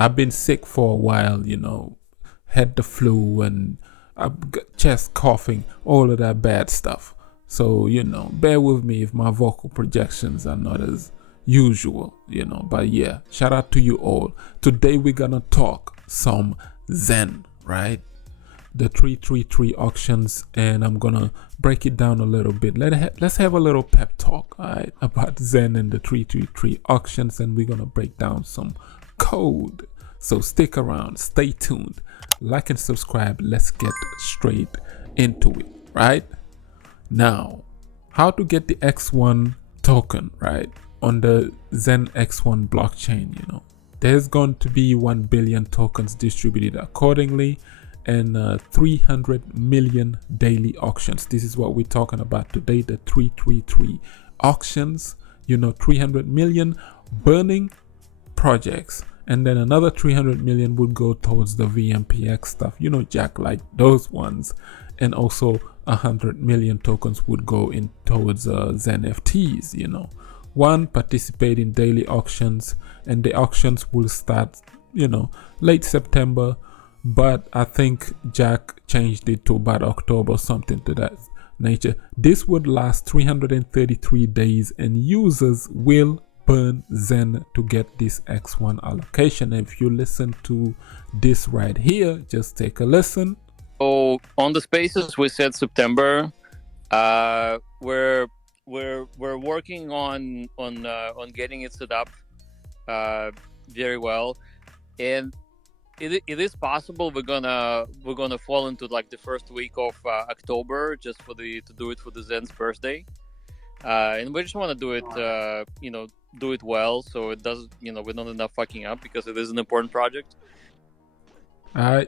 I've been sick for a while, had the flu and I've got chest coughing, all of that bad stuff. So, bear with me if my vocal projections are not as usual, but yeah, shout out to you all. Today we're gonna talk some Xen, right? The 333 auctions, and I'm gonna break it down a little bit. Let's have a little pep talk, all right, about Xen and the 333 auctions, and we're gonna break down some code. So stick around, stay tuned, like and subscribe. Let's get straight into it. Right now, how to get the X1 token, right, on the Xen X1 blockchain. There's going to be 1 billion tokens distributed accordingly, and 300 million daily auctions. This is what we're talking about today, the 333 auctions. 300 million burning projects, and then another 300 million would go towards the evmpx stuff, Jack, like those ones, and also 100 million tokens would go in towards Xen FTs. One, participate in daily auctions, and the auctions will start late September, but I think Jack changed it to about October, something to that nature. This would last 333 days, and users will burn Xen to get this X1 allocation. If you listen to this right here, just take a listen. So on the spaces we said September. We're working on getting it set up very well, and it is possible we're gonna fall into like the first week of October just to do it for the Xen's birthday, and we just want to do it do it well, so it does we don't end up fucking up, because it is an important project.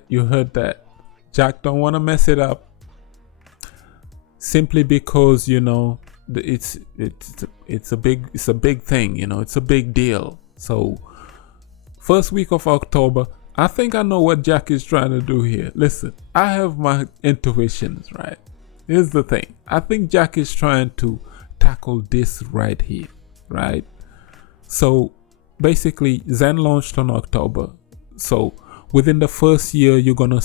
You heard that. Jack don't want to mess it up, simply because it's a big thing, it's a big deal. So first week of October, I think I know what Jack is trying to do here. Listen, I have my intuitions, right? Here's the thing. I think Jack is trying to tackle this right here, right? So basically, Xen launched on October. So within the first year, you're gonna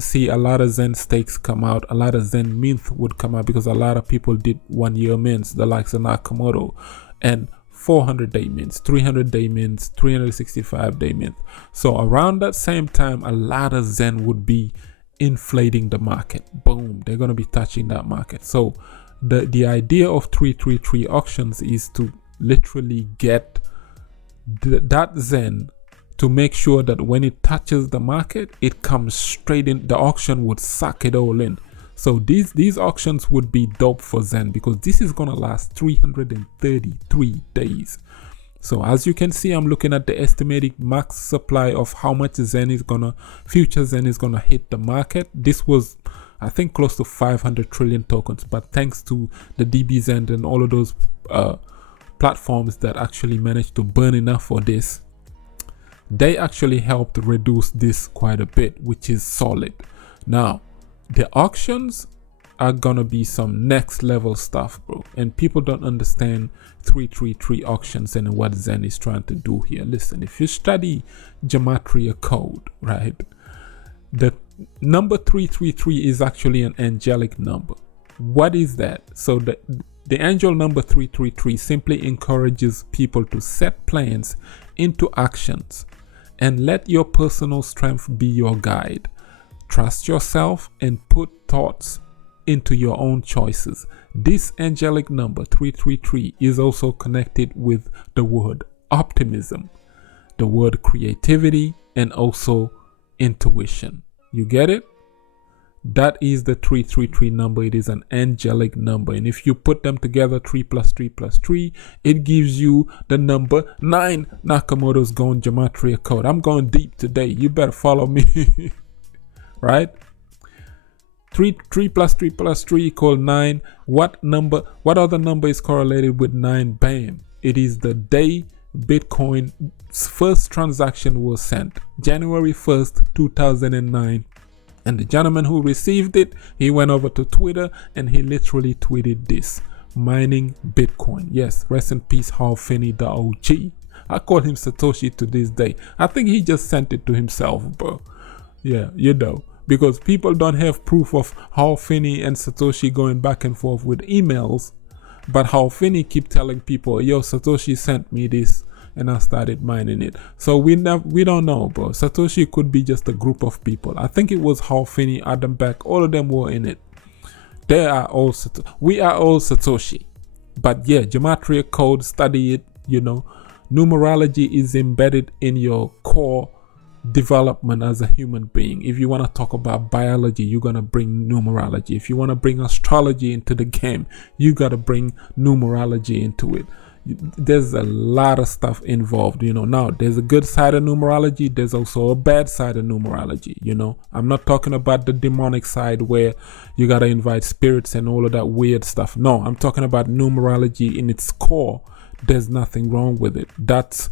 see a lot of Xen stakes come out. A lot of Xen mint would come out, because a lot of people did 1 year mints, the likes of Nakamoto, and 400-day mints, 300-day mints, 365-day mint. So around that same time, a lot of Xen would be inflating the market. Boom, they're going to be touching that market. So the idea of 333 auctions is to literally get that Xen to make sure that when it touches the market, it comes straight in. The auction would suck it all in. So these auctions would be dope for Xen, because this is gonna last 333 days. So as you can see, I'm looking at the estimated max supply of how much future Xen is gonna hit the market. This was, I think, close to 500 trillion tokens, but thanks to the dbxen and all of those platforms that actually managed to burn enough for this, they actually helped reduce this quite a bit, which is solid. Now, the auctions are gonna be some next level stuff, bro, and people don't understand 333 auctions and what Xen is trying to do here. Listen, if you study gematria code, right, the number 333 is actually an angelic number. What is that? So the angel number 333 simply encourages people to set plans into actions and let your personal strength be your guide. Trust yourself and put thoughts into your own choices. This angelic number 333 is also connected with the word optimism, the word creativity, and also intuition. You get it? That is the 333 number. It is an angelic number, and if you put them together, 3 plus 3 plus 3, it gives you the number 9. Nakamoto's going gematria code. I'm going deep today. You better follow me. Right? 3 plus 3 plus 3 equal 9. What other number is correlated with 9? Bam. It is the day Bitcoin's first transaction was sent, January 1st, 2009. And the gentleman who received it, he went over to Twitter and he literally tweeted this: mining Bitcoin. Yes, rest in peace, Hal Finney, the OG. I call him Satoshi to this day. I think he just sent it to himself, bro. Yeah, you know, because people don't have proof of how Finney and Satoshi going back and forth with emails, but how Finney keep telling people, yo, Satoshi sent me this and I started mining it. So we don't know, bro. Satoshi could be just a group of people. I think it was how Finney, Adam Beck, all of them were in it. They are all we are all Satoshi. But yeah, gematria code, study it, you know. Numerology is embedded in your core development as a human being. If you want to talk about biology, you're going to bring numerology. If you want to bring astrology into the game, you got to bring numerology into it. There's a lot of stuff involved, you know. Now, there's a good side of numerology. There's also a bad side of numerology, you know. I'm not talking about the demonic side where you got to invite spirits and all of that weird stuff. No, I'm talking about numerology in its core. There's nothing wrong with it. That's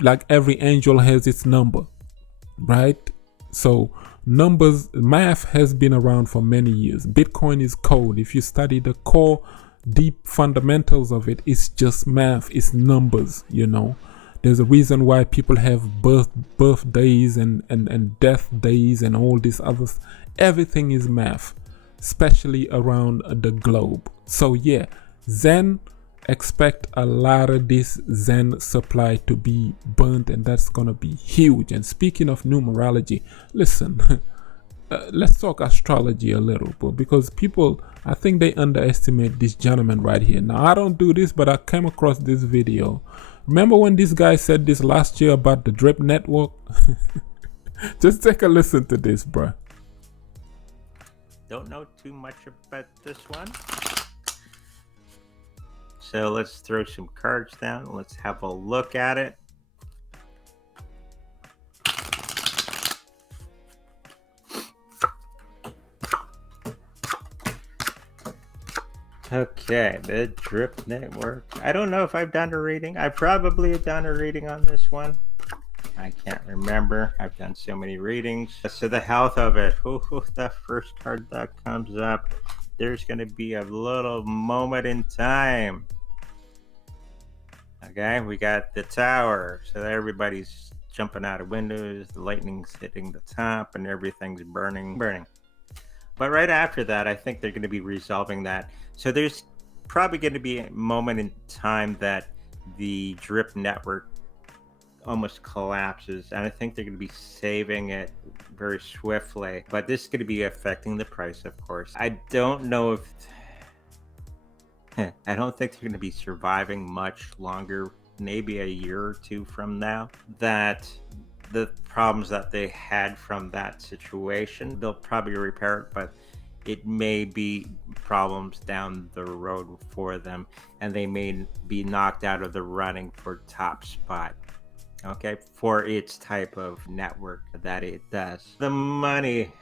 like every angel has its number, right? So numbers, math has been around for many years. Bitcoin is code. If you study the core deep fundamentals of it, it's just math, it's numbers, you know. There's a reason why people have birthdays and death days and all this others. Everything is math, especially around the globe. So yeah, Xen, expect a lot of this Xen supply to be burnt, and that's gonna be huge. And speaking of numerology, listen, let's talk astrology a little bit, because people, I think they underestimate this gentleman right here. Now, I don't do this, but I came across this video. Remember when this guy said this last year about the drip network? Just take a listen to this, bruh. Don't know too much about this one. So let's throw some cards down. Let's have a look at it. Okay, the drip network. I don't know if I've done a reading. I probably have done a reading on this one. I can't remember. I've done so many readings. So the health of it. Ooh, the first card that comes up. There's going to be a little moment in time. Okay, we got the tower. So everybody's jumping out of windows. The lightning's hitting the top and everything's burning. But right after that, I think they're going to be resolving that. So there's probably going to be a moment in time that the drip network almost collapses. And I think they're going to be saving it very swiftly. But this is going to be affecting the price, of course. I don't know if... I don't think they're going to be surviving much longer, maybe a year or two from now. That the problems that they had from that situation, they'll probably repair it, but it may be problems down the road for them, and they may be knocked out of the running for top spot, okay, for its type of network that it does. The money,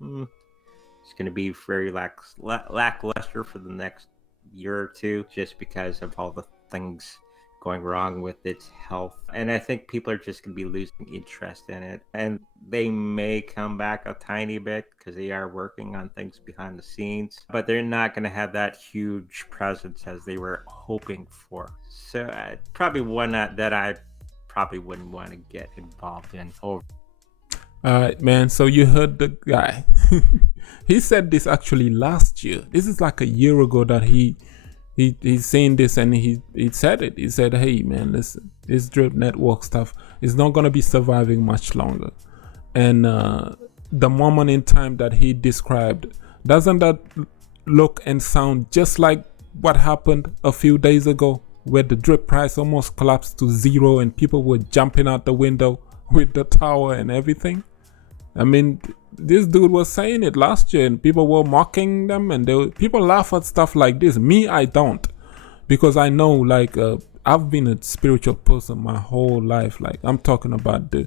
it's going to be very lackluster for the next year or two, just because of all the things going wrong with its health. And I think people are just going to be losing interest in it. And they may come back a tiny bit because they are working on things behind the scenes, but they're not going to have that huge presence as they were hoping for. So probably one that I probably wouldn't want to get involved in. All right, man. So you heard the guy. He said this actually last year. This is like a year ago that he's saying this, and he said it. He said, hey man, listen, this drip network stuff is not going to be surviving much longer. And the moment in time that he described, doesn't that look and sound just like what happened a few days ago, where the drip price almost collapsed to zero and people were jumping out the window with the tower and everything? I mean, this dude was saying it last year and people were mocking them, and people laugh at stuff like this. Me, I don't, because I know, like, I've been a spiritual person my whole life. Like, I'm talking about the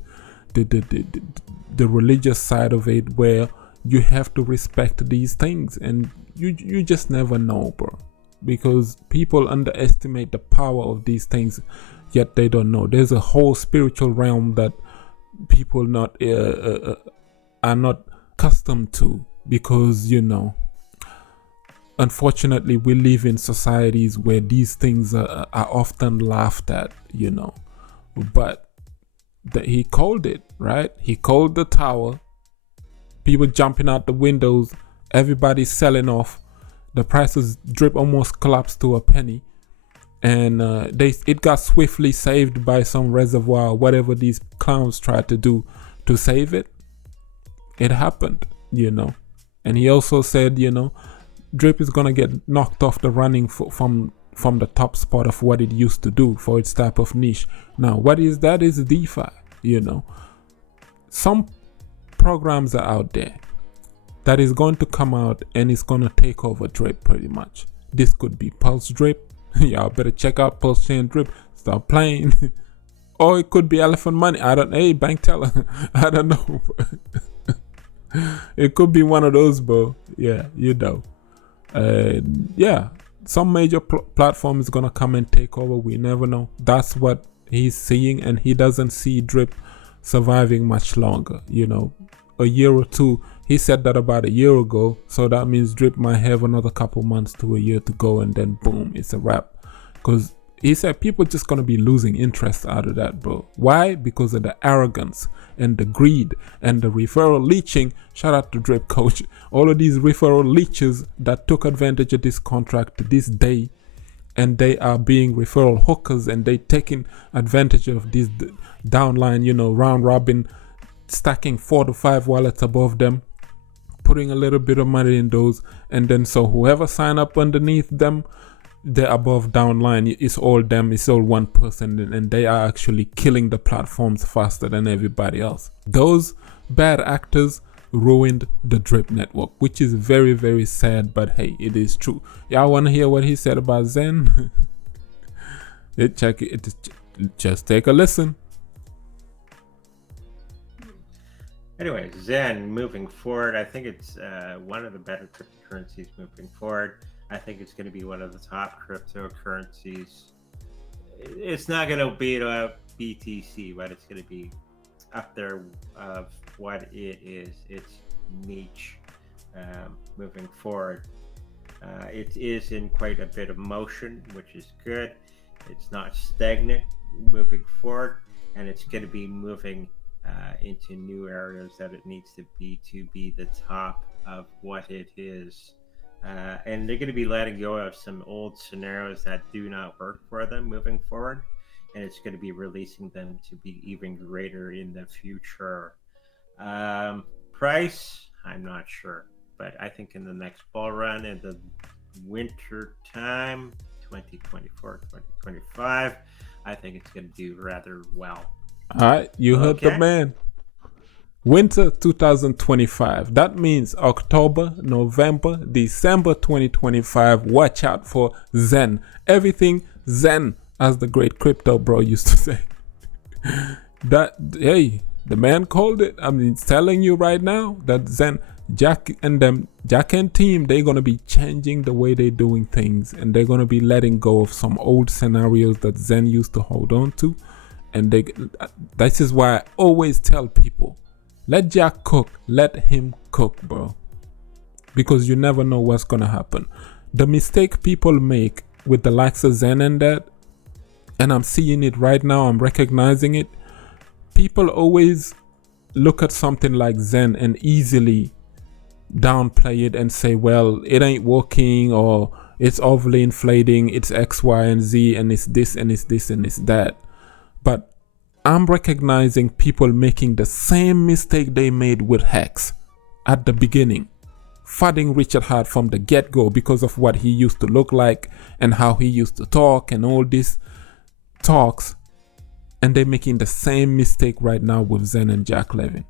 religious side of it, where you have to respect these things, and you just never know, bro, because people underestimate the power of these things, yet they don't know. There's a whole spiritual realm that people are not accustomed to, because, you know, unfortunately, we live in societies where these things are often laughed at, you know. But he called it, right? He called the tower. People jumping out the windows. Everybody's selling off. The prices drip almost collapsed to a penny. And it got swiftly saved by some reservoir, whatever these clowns tried to do to save it. It happened, you know. And he also said, you know, drip is gonna get knocked off the running from the top spot of what it used to do for its type of niche. Now, what is that? Is DeFi, you know. Some programs are out there that is going to come out and it's gonna take over drip pretty much. This could be Pulse Drip. Y'all better check out Pulsechain Drip. Stop playing. Or it could be Elephant Money. Hey, bank teller. I don't know. It could be one of those, bro. Yeah, you know. Yeah, some major platform is gonna come and take over. We never know. That's what he's seeing, and he doesn't see drip surviving much longer. You know, a year or two. He said that about a year ago, so that means drip might have another couple months to a year to go, and then boom, it's a wrap. Because he said people just gonna be losing interest out of that, bro. Why? Because of the arrogance and the greed and the referral leeching. Shout out to Drip Coach. All of these referral leeches that took advantage of this contract to this day, and they are being referral hookers, and they taking advantage of this downline, you know, round robin, stacking 4 to 5 wallets above them, putting a little bit of money in those, and then so whoever sign up underneath them, they're above downline. It's all them. It's all one person, and they are actually killing the platforms faster than everybody else. Those bad actors ruined the drip network, which is very, very sad, but hey, it is true. Y'all want to hear what he said about Xen? Check it. Just take a listen. Anyway, Xen moving forward, I think it's one of the better cryptocurrencies moving forward. I think it's going to be one of the top cryptocurrencies. It's not going to beat BTC, but it's going to be up there of what it is. It's niche moving forward. It is in quite a bit of motion, which is good. It's not stagnant moving forward, and it's going to be moving into new areas that it needs to be the top of what it is. And they're going to be letting go of some old scenarios that do not work for them moving forward, and it's going to be releasing them to be even greater in the future. Price, I'm not sure, but I think in the next bull run in the winter time, 2024, 2025, I think it's going to do rather well. All right, you heard the man. Winter 2025. That means October, November, December 2025. Watch out for Xen. Everything Xen, as the great crypto bro used to say. Hey, the man called it. I mean, it's telling you right now that Xen, Jack and team, they're gonna be changing the way they're doing things, and they're gonna be letting go of some old scenarios that Xen used to hold on to. And this is why I always tell people, let Jack cook, let him cook, bro. Because you never know what's gonna happen. The mistake people make with the likes of Xen and that, and I'm seeing it right now, I'm recognizing it. People always look at something like Xen and easily downplay it and say, well, it ain't working, or it's overly inflating, it's X, Y, and Z, and it's this, and it's this, and it's that. But I'm recognizing people making the same mistake they made with Hex at the beginning, fudding Richard Hart from the get-go because of what he used to look like and how he used to talk and all these talks, and they're making the same mistake right now with Xen and Jack Levin.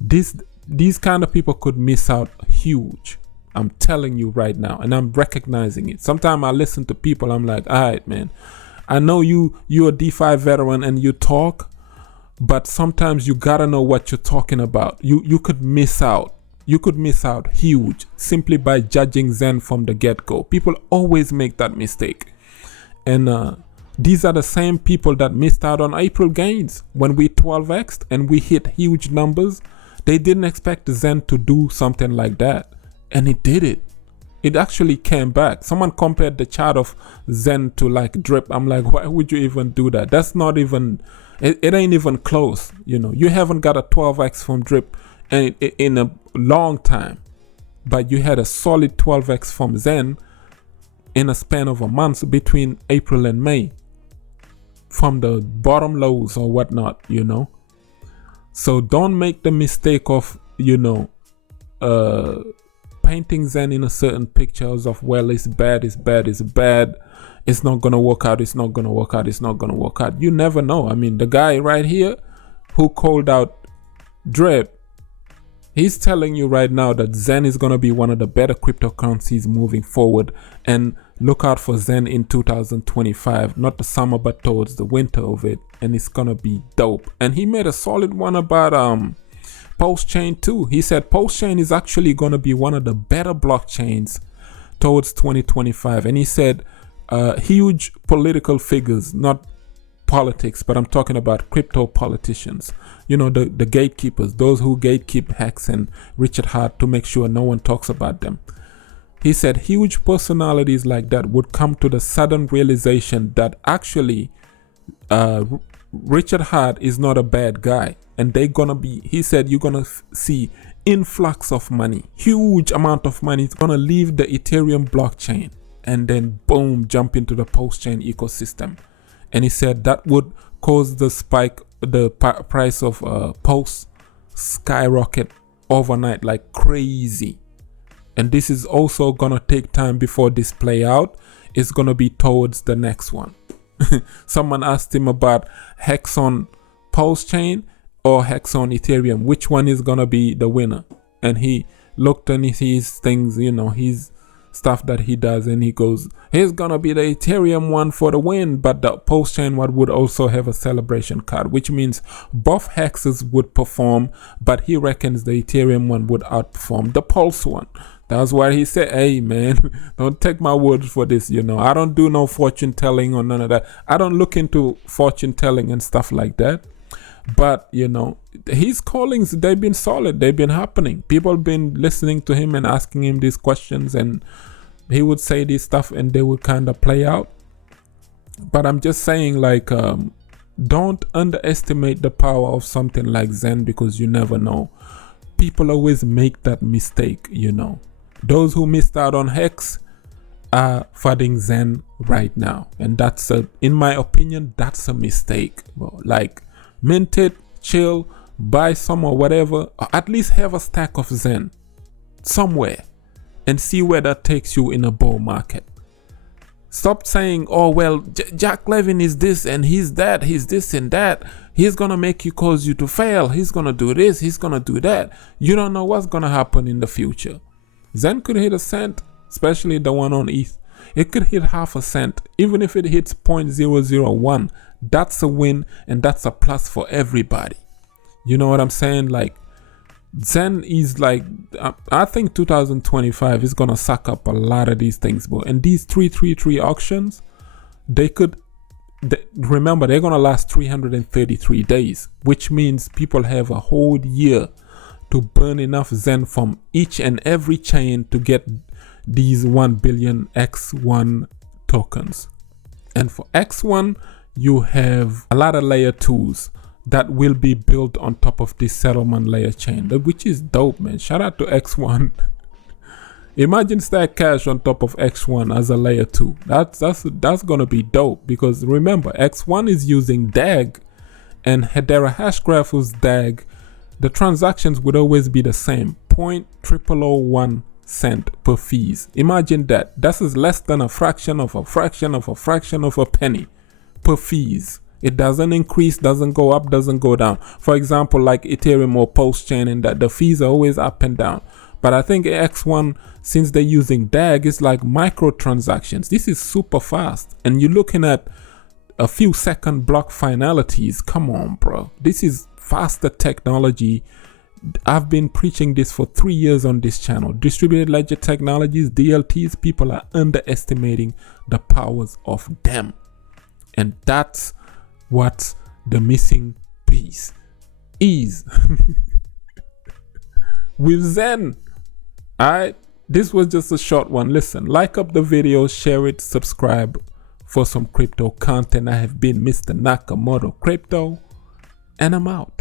These kind of people could miss out huge. I'm telling you right now, and I'm recognizing it. Sometimes I listen to people, I'm like, all right, man, I know you're a DeFi veteran and you talk, but sometimes you gotta know what you're talking about. You could miss out. You could miss out huge simply by judging Xen from the get-go. People always make that mistake. And these are the same people that missed out on April gains when we 12x'd and we hit huge numbers. They didn't expect Xen to do something like that, and it did it. it actually came back. Someone compared the chart of Xen to like drip. I'm like, why would you even do that? That's not even, it ain't even close. You know, you haven't got a 12x from drip in a long time, but you had a solid 12x from Xen in a span of a month between April and May from the bottom lows or whatnot, you know. So don't make the mistake of, you know, painting Xen in a certain pictures of, well, it's bad, it's bad, it's bad, it's not gonna work out, it's not gonna work out, it's not gonna work out. You never know. I mean, the guy right here who called out drip, he's telling you right now that Xen is gonna be one of the better cryptocurrencies moving forward, and look out for Xen in 2025, not the summer but towards the winter of it, and it's gonna be dope. And he made a solid one about Pulsechain too. He said Pulsechain is actually going to be one of the better blockchains towards 2025. And he said huge political figures, not politics, but I'm talking about crypto politicians. You know, the gatekeepers, those who gatekeep Hex and Richard Hart to make sure no one talks about them. He said huge personalities like that would come to the sudden realization that actually Richard Hart is not a bad guy. And they're gonna be, he said, you're gonna see influx of money, huge amount of money. It's gonna leave the Ethereum blockchain and then boom, jump into the Pulsechain ecosystem. And he said that would cause the spike, the price of Pulse skyrocket overnight like crazy. And this is also gonna take time before this play out. It's gonna be towards the next one. Someone asked him about Hex on Pulsechain or Hex on Ethereum, which one is gonna be the winner? And he looked and he sees things, you know, his stuff that he does, and he goes, here's gonna be the Ethereum one for the win, but the Pulsechain one would also have a celebration card, which means both hexes would perform, but he reckons the Ethereum one would outperform the Pulse one. That's why he said, hey man, don't take my word for this, you know. I don't do no fortune telling or none of that. I don't look into fortune telling and stuff like that. But, you know, his callings, they've been solid. They've been happening. People have been listening to him and asking him these questions, and he would say this stuff and they would kind of play out. But I'm just saying, like, don't underestimate the power of something like Xen, because you never know. People always make that mistake, you know. Those who missed out on Hex are flooding Xen right now. And that's, in my opinion, that's a mistake. Well, like, mint it, chill, buy some or whatever, or at least have a stack of Xen somewhere and see where that takes you in a bull market. Stop saying, oh well, Jack Levin is this and he's that, he's this and that, he's gonna make you, cause you to fail, he's gonna do this, he's gonna do that. You don't know what's gonna happen in the future. Xen could hit a cent, especially the one on ETH. It could hit half a cent. Even if it hits 0.001, that's a win, and that's a plus for everybody. You know what I'm saying? Like, Xen is like, I think 2025 is gonna suck up a lot of these things, bro. And these 333 auctions, remember, they're gonna last 333 days, which means people have a whole year to burn enough Xen from each and every chain to get these 1 billion X1 tokens. And for X1, you have a lot of layer 2s that will be built on top of this settlement layer chain, which is dope, man. Shout out to X1. Imagine Stack Cash on top of X1 as a layer 2. That's gonna be dope, because remember, X1 is using DAG, and hedera hashgraph was DAG. The transactions would always be the same, 0.0001 cent per fees. Imagine that. That is less than a fraction of a fraction of a fraction of a penny per fees. It doesn't increase, doesn't go up, doesn't go down. For example, like Ethereum or Pulsechain, and that the fees are always up and down. But I think X1, since they're using DAG, is like microtransactions. This is super fast, and you're looking at a few second block finalities. Come on, bro. This is faster technology. I've been preaching this for 3 years on this channel. Distributed ledger technologies, DLTs, people are underestimating the powers of them. And that's what the missing piece is. With Xen, alright, this was just a short one. Listen, like up the video, share it, subscribe for some crypto content. I have been Mr. Nakamoto Crypto, and I'm out.